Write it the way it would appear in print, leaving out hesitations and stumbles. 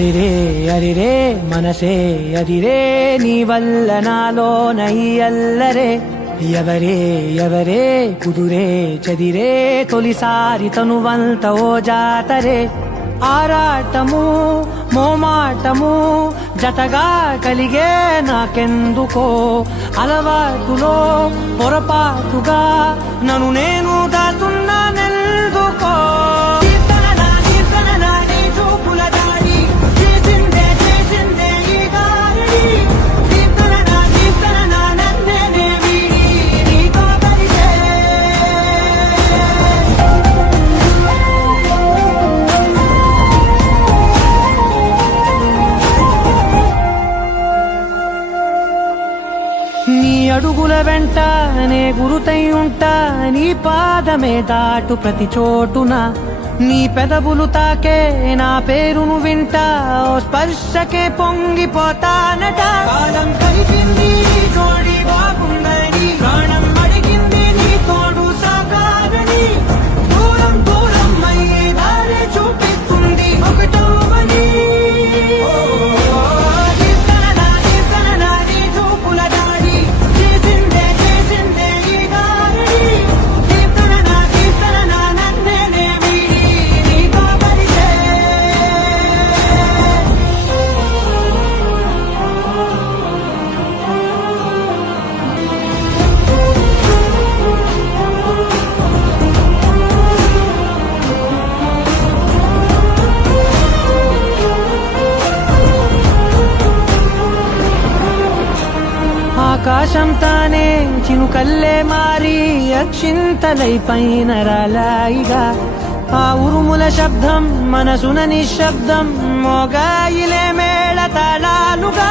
అరిరే అరిరే మనసే అరిరే నీ వల్ల నాలో నై అల్లరే ఎవరే ఎవరే కుదురే చదిరే తొలిసారి తనువంత ఓ జాతరే ఆరాటము మోమాటము జతగా కలిగే నాకెందుకో అలవాటులో పొరపాటుగా నన్ను నేను దాటున్నానెందుకో నీ అడుగుల వెంట నే గురుతై ఉంటా నీ పాదమే దాటు ప్రతి చోటున నీ పెదవులు తాకే నా పేరును వింటా ఓ స్పర్శకే పొంగిపోతానట కాలం కలిపింది జోడి బాగుందని ప్రాణం అడిగింది నీ తోడు సాగాలని దూరం దూరం అయ్యి దారి చూపిస్తుంది ఒకటోవని ఆకాశం తానే చినుకల్లే మారి అక్షింతలై పైన రాలాయిగా ఆ ఉరుముల శబ్దం మనసున నిశ్శబ్దం మోగాయిలే మేళ తాళాలుగా